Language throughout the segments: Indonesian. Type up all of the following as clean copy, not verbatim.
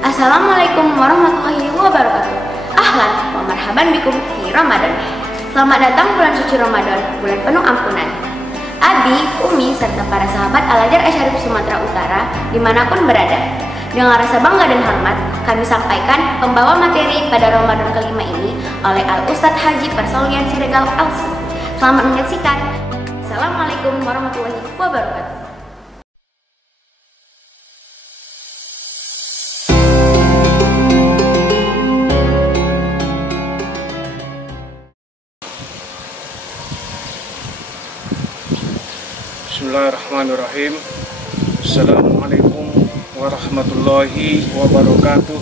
Assalamualaikum warahmatullahi wabarakatuh. Ahlan wa marhaban bikum fi Ramadan. Selamat datang bulan suci Ramadan, bulan penuh ampunan. Abi, Umi, serta para sahabat Al-Azhar Asy-Syarif Sumatera Utara dimanapun berada, dengan rasa bangga dan hormat kami sampaikan pembawa materi pada Ramadan kelima ini oleh Al-Ustadz Haji Persaulian Siregar Alsi. Selamat menyaksikan. Assalamualaikum warahmatullahi wabarakatuh. Bismillahirrahmanirrahim. Assalamualaikum warahmatullahi wabarakatuh.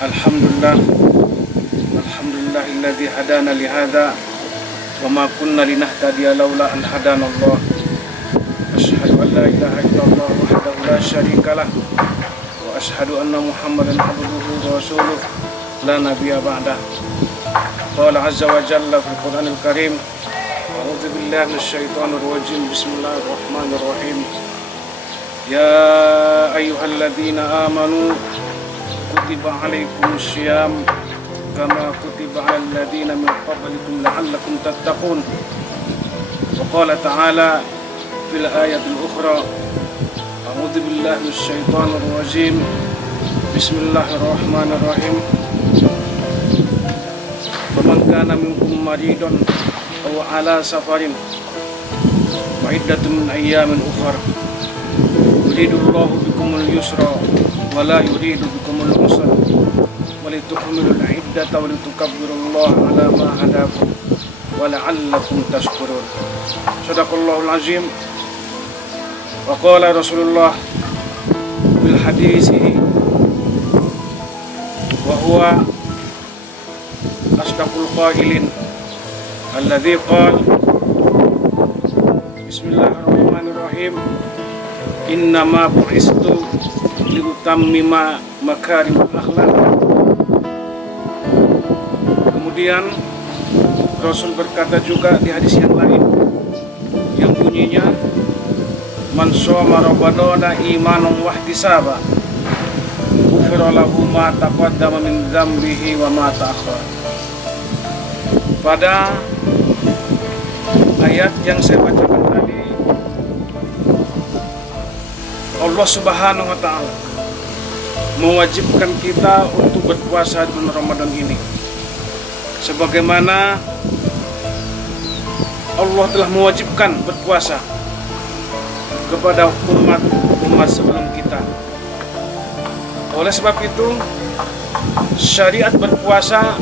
Alhamdulillahilladzi hadana li hadza wa ma kunna linahtadiya laula an hadanallah. Asyhadu an la ilaha illallah wahdahu la syarikalah wa asyhadu anna Muhammadan abduhu wa rasuluh la nabiyya ba'dah. Qala azza wa jalla fil Qur'anil Karim, a'udzu billahi minasyaitonir rajim. Bismillahirrahmanirrahim. Ya ayyuhalladzina amanu kutiba alaikumus syiyam kama kutiba alal ladzina min qablikum la'allakum tattaqun. Wa qala ta'ala fil ayatil ukhra, a'udzu billahi minasyaitonir rajim. Bismillahirrahmanirrahim. Faman kana minkum maridun aw ala safarin wa iddatun min ayyamin ukhra yuridullahu bikumul yusra wa la yuridu bikumul usra wa litukmilul iddata wa litukabbirullaha ala ma hadakum wa la'allakum tashkurun. Shadaqallahul azim. Wa qala Rasulullah bil hadisihi wa huwa asdaqul qailin alladzi qala bismillahirrahmanirrahim innama bu'istu liutammima makarimul akhlaq. Kemudian Rasul berkata juga di hadis yang lain yang bunyinya man shoma ramadana imanan wa ihtisaba ghufira lahu ma taqaddama min dzambihi wa ma ta'akhkhara. Pada ayat yang saya bacakan tadi, Allah Subhanahu wa ta'ala mewajibkan kita untuk berpuasa di bulan Ramadan ini, sebagaimana Allah telah mewajibkan berpuasa kepada umat sebelum kita. Oleh sebab itu, syariat berpuasa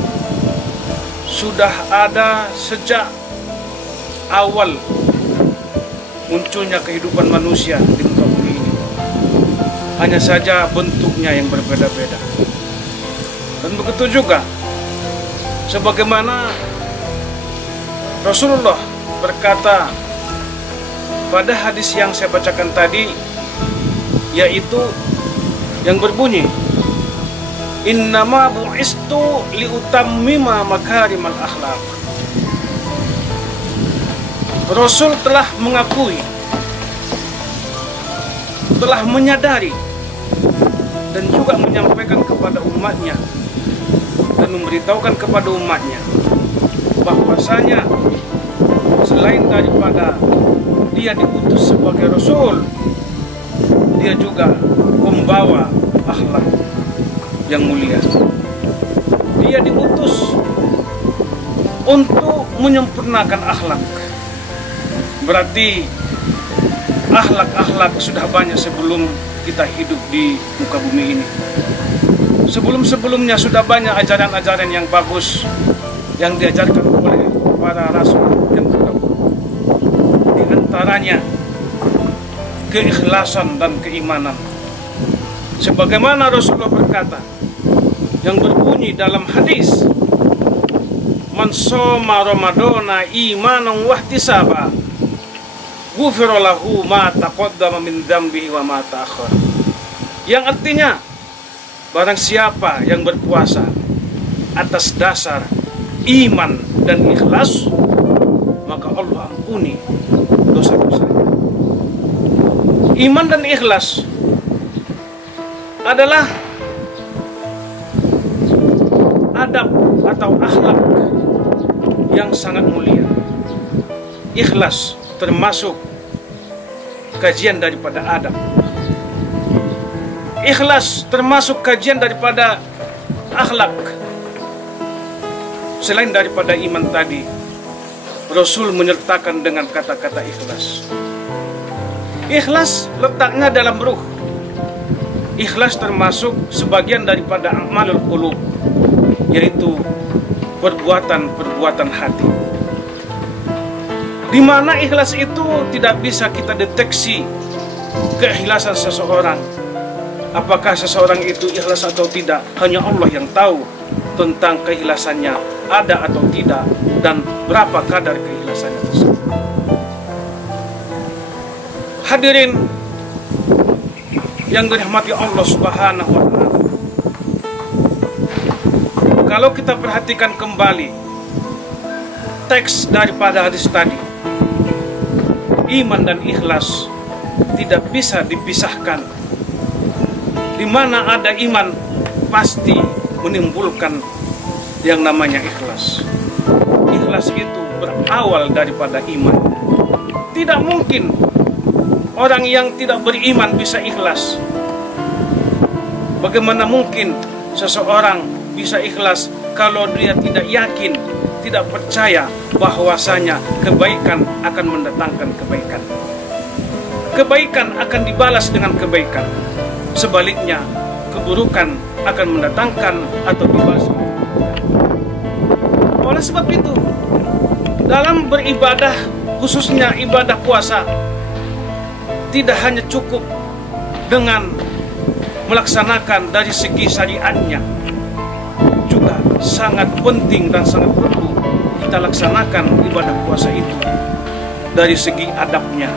sudah ada sejak awal munculnya kehidupan manusia di muka bumi ini. Hanya saja bentuknya yang berbeda-beda. Dan begitu juga sebagaimana Rasulullah berkata pada hadis yang saya bacakan tadi, yaitu yang berbunyi innama bu'istu liutammima makarimal akhlaq. Rasul telah mengakui, telah menyadari, dan juga menyampaikan kepada umatnya dan memberitahukan kepada umatnya bahwasanya selain daripada dia diutus sebagai Rasul, dia juga membawa akhlak yang mulia. Dia diutus untuk menyempurnakan akhlak. Berarti akhlak-akhlak sudah banyak sebelum kita hidup di muka bumi ini. Sebelum-sebelumnya sudah banyak ajaran-ajaran yang bagus yang diajarkan oleh para rasul yang terdahulu. Di antaranya keikhlasan dan keimanan. Sebagaimana Rasulullah berkata yang berbunyi dalam hadis, man shoma ramadana imanan wa ihtisaba ghufira lahu ma taqaddama min dzambihi wa ma ta'akhkhara. Yang artinya, barang siapa yang berpuasa atas dasar iman dan ikhlas, maka Allah ampuni dosa-dosanya. Iman dan ikhlas adalah adab atau akhlak yang sangat mulia. Ikhlas termasuk kajian daripada adab. Ikhlas termasuk kajian daripada akhlak. Selain daripada iman tadi, Rasul menyertakan dengan kata-kata ikhlas. Ikhlas letaknya dalam ruh. Ikhlas termasuk sebagian daripada amalul qulub, yaitu perbuatan-perbuatan hati. Di mana ikhlas itu tidak bisa kita deteksi keikhlasan seseorang. Apakah seseorang itu ikhlas atau tidak, hanya Allah yang tahu tentang keikhlasannya ada atau tidak dan berapa kadar keikhlasannya tersebut. Hadirin yang dirahmati Allah Subhanahu wa Ta'ala, kalau kita perhatikan kembali teks daripada hadis tadi, iman dan ikhlas tidak bisa dipisahkan. Di mana ada iman pasti menimbulkan yang namanya ikhlas. Ikhlas itu berawal daripada iman. Tidak mungkin orang yang tidak beriman bisa ikhlas. Bagaimana mungkin seseorang bisa ikhlas kalau dia tidak yakin, tidak percaya bahwasanya kebaikan akan mendatangkan kebaikan. Kebaikan akan dibalas dengan kebaikan. Sebaliknya, keburukan akan mendatangkan atau dibalas. Oleh sebab itu, dalam beribadah, khususnya ibadah puasa, tidak hanya cukup dengan melaksanakan dari segi syariatnya, juga sangat penting dan sangat perlu kita laksanakan ibadah puasa itu dari segi adabnya,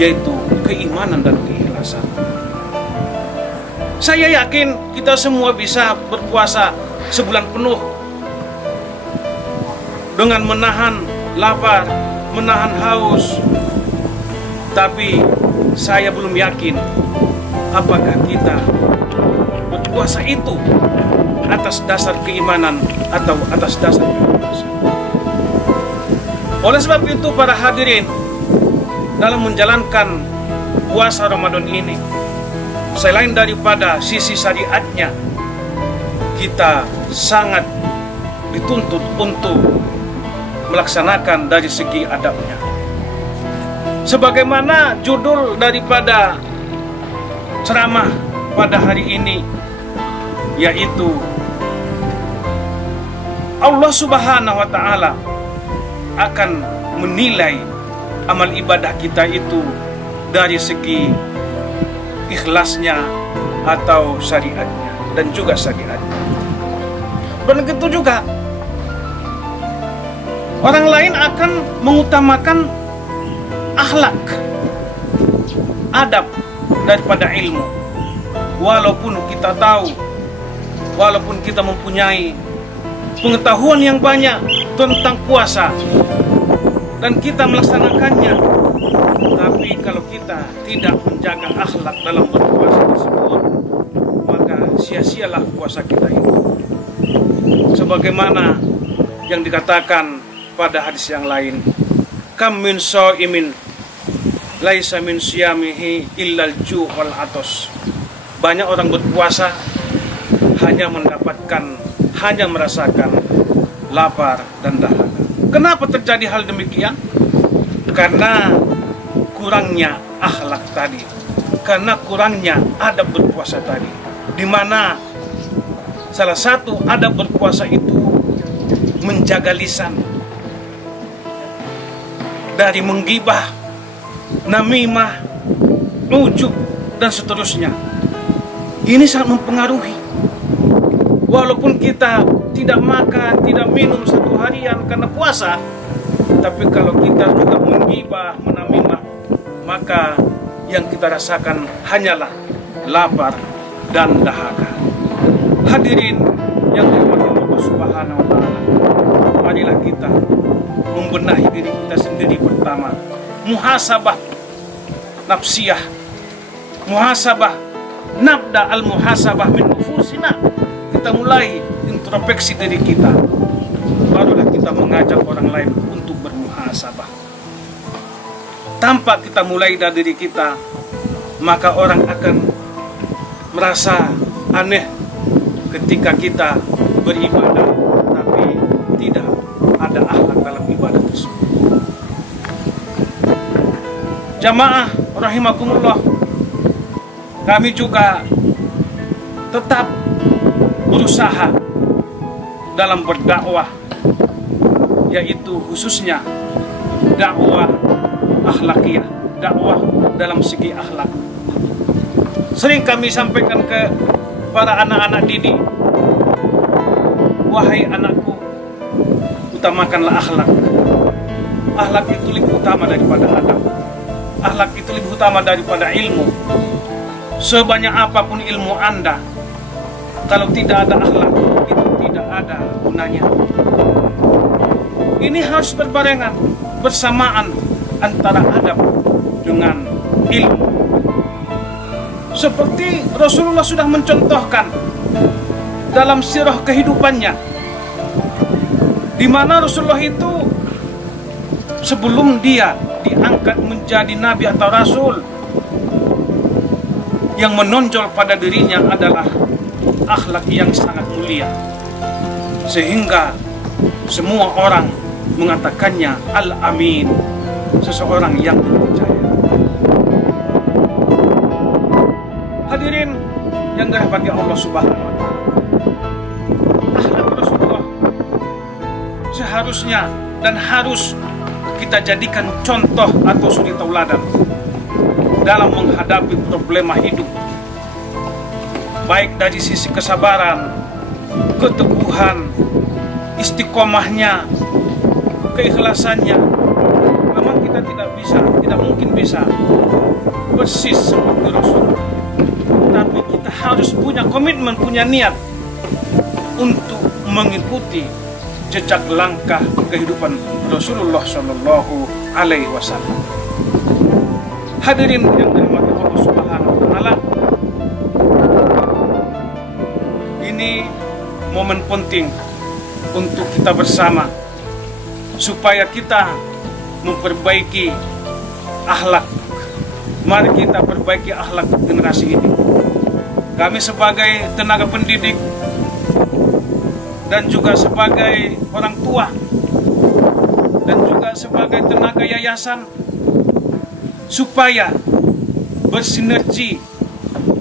yaitu keimanan dan keikhlasan. Saya yakin kita semua bisa berpuasa sebulan penuh dengan menahan lapar, menahan haus. Tapi saya belum yakin apakah kita berpuasa itu atas dasar keimanan atau atas dasar keikhlasan. Oleh sebab itu para hadirin, dalam menjalankan puasa Ramadan ini, selain daripada sisi syariatnya, kita sangat dituntut untuk melaksanakan dari segi adabnya. Sebagaimana judul daripada ceramah pada hari ini, yaitu Allah Subhanahu wa Ta'ala akan menilai amal ibadah kita itu dari segi ikhlasnya atau syariatnya dan juga syariatnya. Begitu juga orang lain akan mengutamakan akhlak, adab daripada ilmu. Walaupun kita tahu, walaupun kita mempunyai pengetahuan yang banyak tentang puasa dan kita melaksanakannya, tapi kalau kita tidak menjaga akhlak dalam berpuasa tersebut, maka sia-sialah puasa kita itu. Sebagaimana yang dikatakan pada hadis yang lain, kam min shaimin laisa min siyamihi illal ju' wal atos. Banyak orang berpuasa hanya merasakan lapar dan dahaga. Kenapa terjadi hal demikian? Karena kurangnya akhlak tadi, karena kurangnya adab berpuasa tadi, di mana salah satu adab berpuasa itu menjaga lisan dari menggibah, namimah, ujub dan seterusnya. Ini sangat mempengaruhi. Walaupun kita tidak makan, tidak minum satu harian karena puasa, tapi kalau kita juga menggibah, menamimah, maka yang kita rasakan hanyalah lapar dan dahaga. Hadirin yang dirahmati Allah Subhanahu wa Ta'ala, marilah kita membenahi diri kita sendiri pertama. Muhasabah nafsiyah, muhasabah nabda al-muhasabah min nufusina. Kita mulai introspeksi diri kita, barulah kita mengajak orang lain untuk bermuhasabah. Tanpa kita mulai dari diri kita, maka orang akan merasa aneh ketika kita beribadah tapi tidak ada akhlak dalam ibadah tersebut. Jamaah rahimakumullah, kami juga tetap berusaha dalam berdakwah, yaitu khususnya dakwah akhlakiyah, dakwah dalam segi akhlak. Sering kami sampaikan ke para anak-anak didik, wahai anakku, utamakanlah akhlak. Akhlak itu lebih utama daripada adab. Akhlak itu lebih utama daripada ilmu. Sebanyak apapun ilmu Anda, kalau tidak ada akhlak, itu tidak ada gunanya. Ini harus berbarengan, bersamaan antara adab dengan ilmu. Seperti Rasulullah sudah mencontohkan dalam sirah kehidupannya, di mana Rasulullah itu sebelum dia diangkat menjadi nabi atau rasul, yang menonjol pada dirinya adalah akhlak yang sangat mulia, sehingga semua orang mengatakannya al-amin, seseorang yang dipercaya. Hadirin yang dirahmati Allah Subhanahu wa Ta'ala, akhlak Rasulullah seharusnya dan harus kita jadikan contoh atau suri tauladan dalam menghadapi problema hidup, baik dari sisi kesabaran, keteguhan, istiqomahnya, keikhlasannya. Memang kita tidak mungkin bisa persis seperti Rasulullah, tapi kita harus punya komitmen, punya niat untuk mengikuti jejak langkah kehidupan Rasulullah Shallallahu Alaihi Wasallam. Hadirin yang dirahmati Allah Subhanahu Wa Taala, ini momen penting untuk kita bersama supaya kita memperbaiki akhlak. Mari kita perbaiki akhlak generasi ini. Kami sebagai tenaga pendidik dan juga sebagai orang tua dan juga sebagai tenaga yayasan, supaya bersinergi.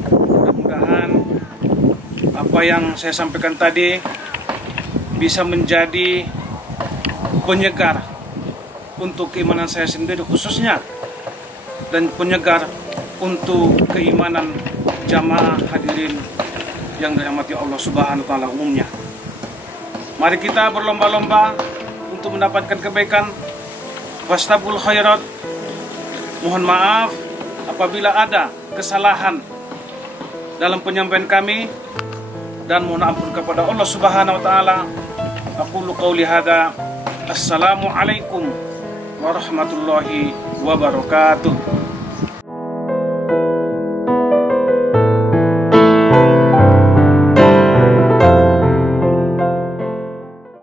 Mudah-mudahan apa yang saya sampaikan tadi bisa menjadi penyegar untuk keimanan saya sendiri khususnya, dan penyegar untuk keimanan jamaah hadirin yang dirahmati Allah Subhanahu wa Ta'ala umumnya. Mari kita berlomba-lomba untuk mendapatkan kebaikan. Wastabul khairat. Mohon maaf apabila ada kesalahan dalam penyampaian kami, dan mohon ampun kepada Allah Subhanahu wa Ta'ala. Aqulu qauli hadza. Assalamualaikum warahmatullahi wabarakatuh.